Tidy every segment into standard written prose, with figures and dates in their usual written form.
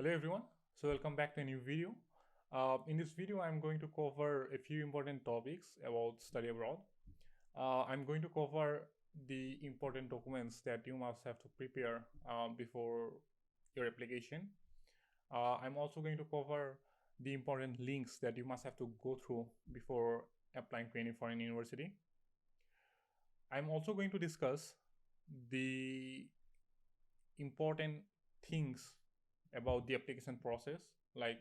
Hello everyone, so welcome back to a new video. In this video I'm going to cover a few important topics about study abroad. I'm going to cover the important documents that you must have to prepare before your application. I'm also going to cover the important links that you must have to go through before applying to any foreign university. I'm also going to discuss the important things about the application process, like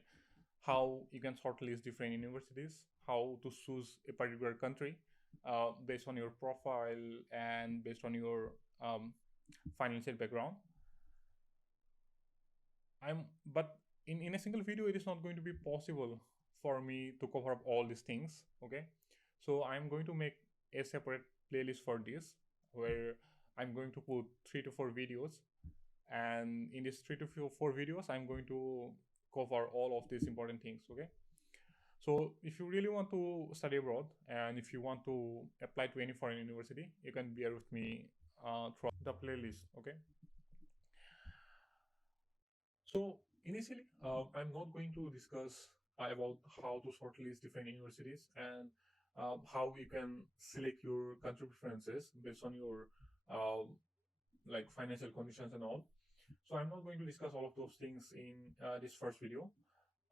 how you can shortlist different universities, how to choose a particular country based on your profile and based on your financial background. But in a single video, it is not going to be possible for me to cover up all these things. Okay, so I'm going to make a separate playlist for this where I'm going to put 3 to 4 videos, and in these 3 to 4 videos I'm going to cover all of these important things. Okay, so if you really want to study abroad and if you want to apply to any foreign university, you can bear with me throughout the playlist. Okay, so initially I'm not going to discuss about how to shortlist different universities and how you can select your country preferences based on your uh, like financial conditions and all. So I'm not going to discuss all of those things in this first video.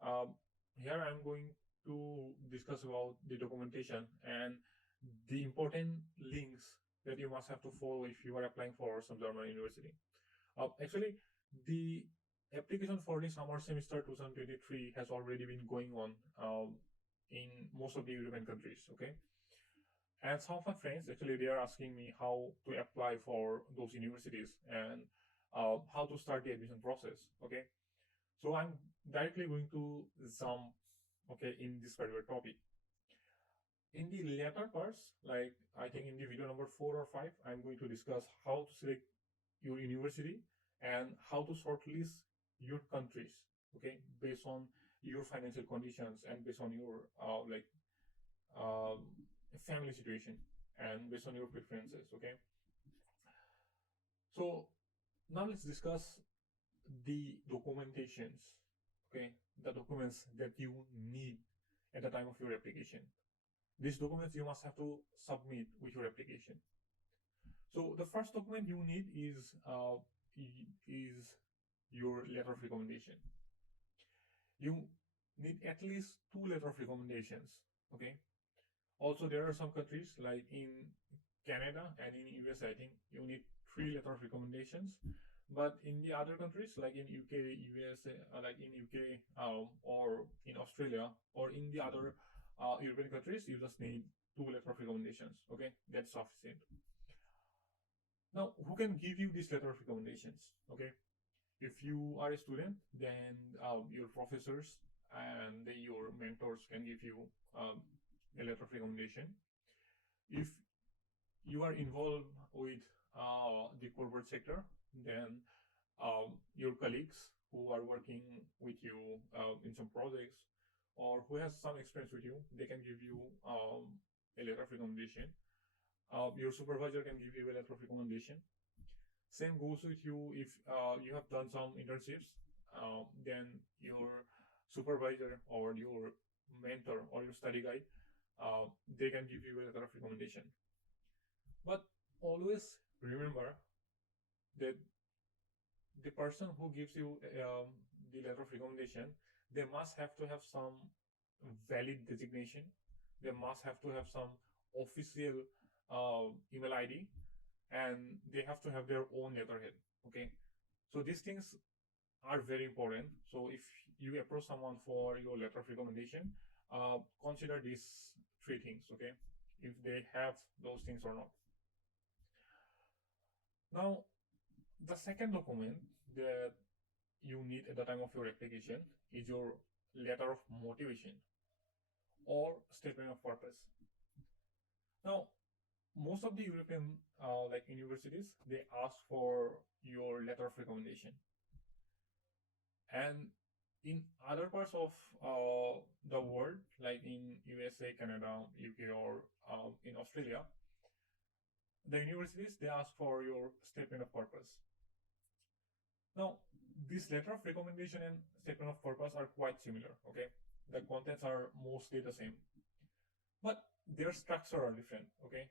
Um, Here I'm going to discuss about the documentation and the important links that you must have to follow if you are applying for some German university. Actually, the application for the summer semester 2023 has already been going on in most of the European countries. Okay, and some of my friends actually they are asking me how to apply for those universities and how to start the admission process. Okay, so I'm directly going to jump okay in this particular topic. In the later parts, like I think in the video number 4 or 5, I'm going to discuss how to select your university and how to shortlist your countries. Okay, based on your financial conditions and based on your um, family situation and based on your preferences. Okay, so now let's discuss the documentations. Okay, the documents that you need at the time of your application. These documents you must have to submit with your application. So the first document you need is your letter of recommendation. You need at least 2 letter of recommendations. Okay, also there are some countries like in Canada and in US, I think you need 3 letter of recommendations. But in the other countries like in UK, US, like in UK or in Australia or in the other European countries, you just need 2 letter of recommendations. Okay, that's sufficient. Now, who can give you these letter of recommendations? Okay, if you are a student, then your professors and your mentors can give you a letter of recommendation. If you are involved with the corporate sector, then your colleagues who are working with you in some projects or who has some experience with you, they can give you a letter of recommendation. Your supervisor can give you a letter of recommendation. Same goes with you if you have done some internships, then your supervisor or your mentor or your study guide, they can give you a letter of recommendation. But always remember that the person who gives you the letter of recommendation, they must have to have some valid designation. They must have to have some official email ID, and they have to have their own letterhead. Okay, so these things are very important. So if you approach someone for your letter of recommendation, consider these 3 things. Okay, if they have those things or not. Now, the second document that you need at the time of your application is your letter of motivation or statement of purpose. Now, most of the European like universities, they ask for your letter of recommendation, and in other parts of the world, like in USA, Canada, UK, or in Australia, the universities they ask for your statement of purpose. Now, this letter of recommendation and statement of purpose are quite similar. Okay, the contents are mostly the same, but their structure are different. Okay,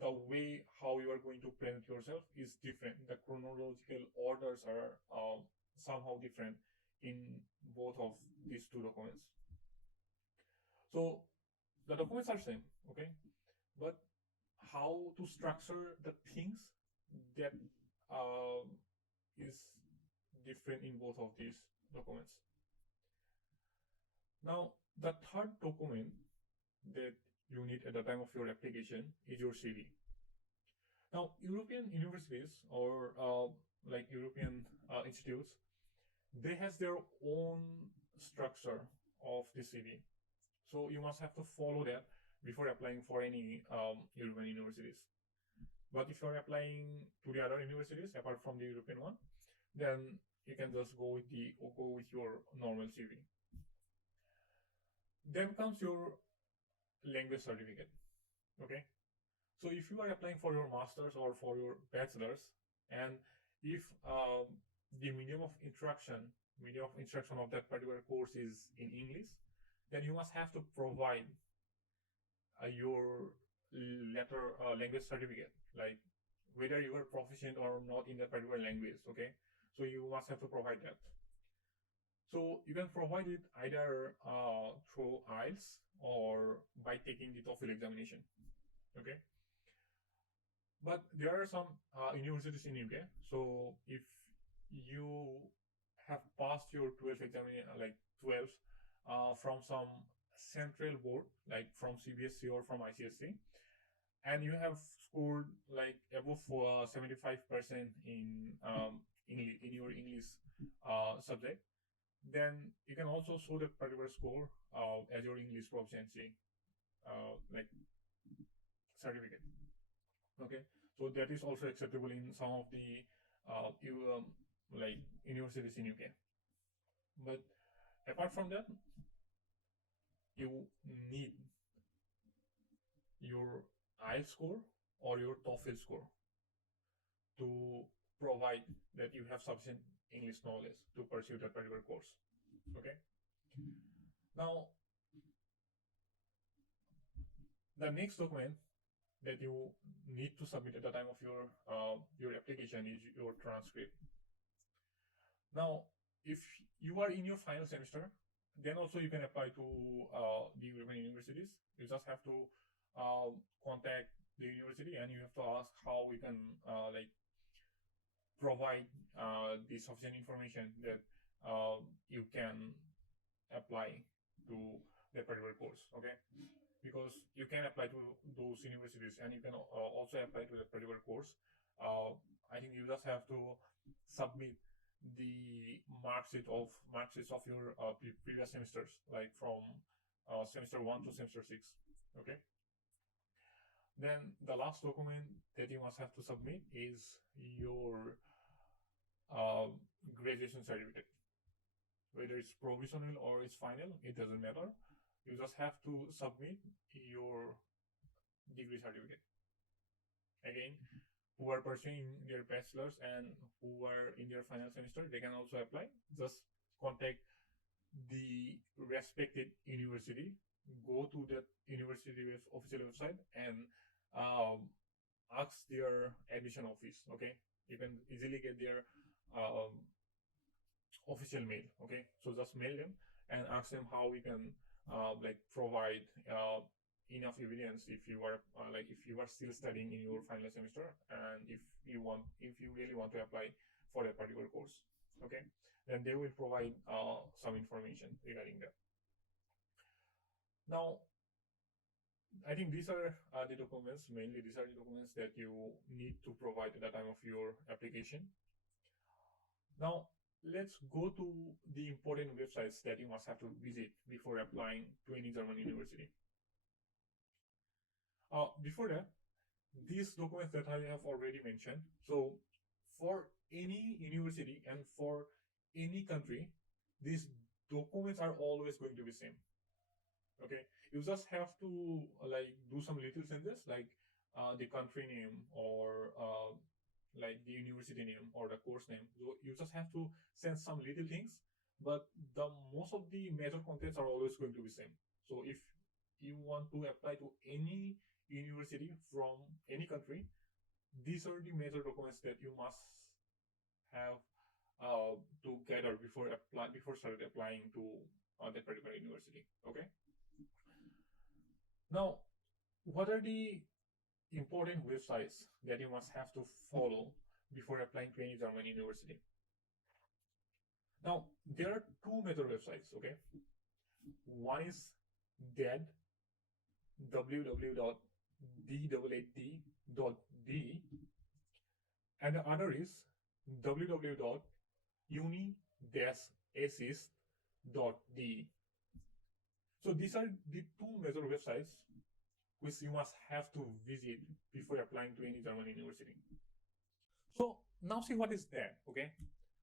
the way how you are going to present yourself is different. The chronological orders are somehow different in both of these two documents. So the documents are same, okay, but how to structure the things, that is different in both of these documents. Now, the third document that you need at the time of your application is your CV. Now, European universities or like European institutes, they has their own structure of the CV. So you must have to follow that before applying for any European universities. But if you're applying to the other universities apart from the European one, then you can just go with your normal CV. Then comes your language certificate. Okay, so if you are applying for your master's or for your bachelor's, and if the medium of instruction of that particular course is in English, then you must have to provide your language certificate, like whether you are proficient or not in that particular language. Okay, so you must have to provide that. So you can provide it either through IELTS or by taking the TOEFL examination. Okay, but there are some universities in UK. So if you have passed your 12th examination, like 12 from some central board, like from CBSC or from ICSC, and you have scored like above 75% in your English subject, then you can also show that particular score as your English proficiency like certificate. Okay, so that is also acceptable in some of the like universities in UK. But apart from that, you need your IELTS score or your TOEFL score to provide that you have sufficient English knowledge to pursue that particular course. Okay, now the next document that you need to submit at the time of your application is your transcript. Now, if you are in your final semester, then also you can apply to the European universities. You just have to contact the university and you have to ask how we can like provide the sufficient information that you can apply to that particular course. Okay, because you can apply to those universities and you can also apply to that particular course. I think you just have to submit the mark sheets of your previous semesters, like from semester 1 to semester 6. Okay, then the last document that you must have to submit is your graduation certificate. Whether it's provisional or it's final, it doesn't matter. You just have to submit your degree certificate. Again, who are pursuing their bachelor's and who are in their final semester, they can also apply. Just contact the respected university, go to that university official website and ask their admission office. Okay, you can easily get their official mail. Okay, so just mail them and ask them how we can like provide enough evidence if you are still studying in your final semester and if you really want to apply for that particular course. Okay, then they will provide some information regarding that. Now, I think these are the documents, mainly these are the documents that you need to provide at the time of your application. Now, let's go to the important websites that you must have to visit before applying to any German university. Before that, these documents that I have already mentioned, so for any university and for any country, these documents are always going to be same. Okay, you just have to like do some little changes, like the country name or like the university name or the course name. So you just have to send some little things, but the most of the major contents are always going to be same. So if you want to apply to any university from any country, these are the major documents that you must have to gather before started applying to that particular university. Okay. Now, what are the important websites that you must have to follow before applying to any German university? Now, there are two major websites. Okay. One is DAD, www.d8d.de, and the other is www.uni-assist.de. So these are the two major websites which you must have to visit before applying to any German university. So now see what is that, okay?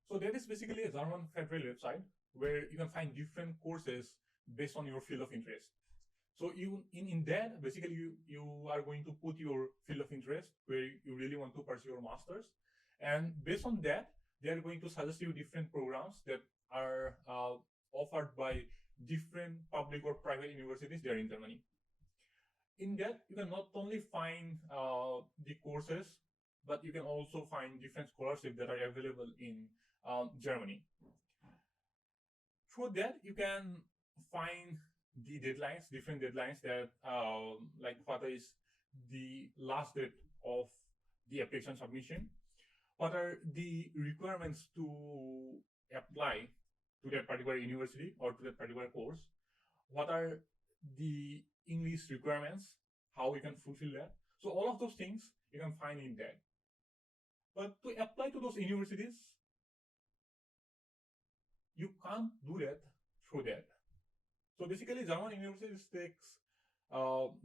So that is basically a German federal website where you can find different courses based on your field of interest. So in that, basically you are going to put your field of interest where you really want to pursue your master's. And based on that, they are going to suggest you different programs that are offered by different public or private universities there in Germany. In that, you can not only find the courses, but you can also find different scholarships that are available in Germany. Through that, you can find the deadlines, different deadlines that like what is the last date of the application submission, what are the requirements to apply to that particular university or to that particular course, what are the English requirements, how you can fulfill that. So all of those things you can find in that. But to apply to those universities, you can't do that through that. So basically, German universities takes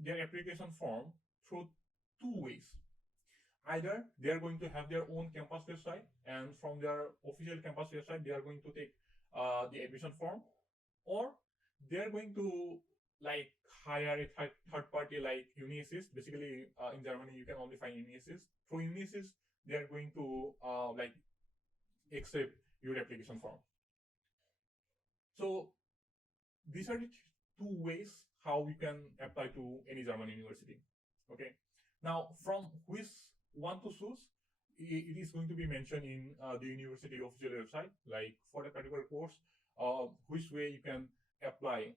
their application form through two ways. Either they are going to have their own campus website, and from their official campus website, they are going to take the admission form, or they are going to like hire a third party like UniAssist. Basically, in Germany, you can only find UniAssist. Through UniAssist, they are going to like accept your application form. So these are the two ways how we can apply to any German university. Okay. Now, from which one to choose, it is going to be mentioned in the university official website. Like for a particular course, which way you can apply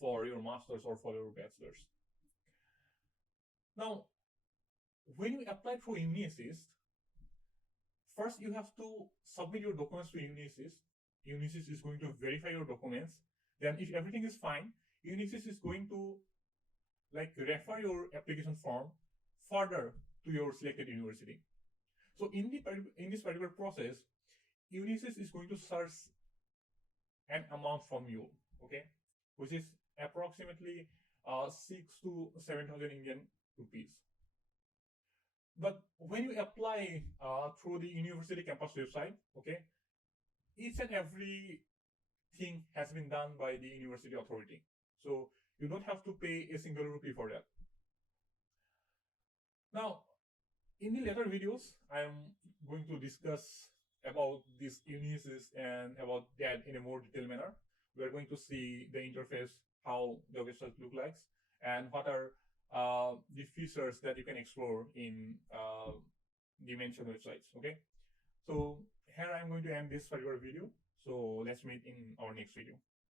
for your master's or for your bachelor's. Now, when you apply for UniAssist, first you have to submit your documents to UniAssist. UniAssist is going to verify your documents. Then if everything is fine, UniAssist is going to like refer your application form further to your selected university. So in this particular process, UniAssist is going to search an amount from you, okay, which is approximately 6 to 7,000 Indian rupees. But when you apply through the university campus website, okay, each and every thing has been done by the university authority. So you don't have to pay a single rupee for that. Now, in the later videos, I am going to discuss about this UniAssist and about that in a more detailed manner. We are going to see the interface, how the website looks like, and what are the features that you can explore in the mentioned websites. Okay, so here I'm going to end this particular video. So let's meet in our next video.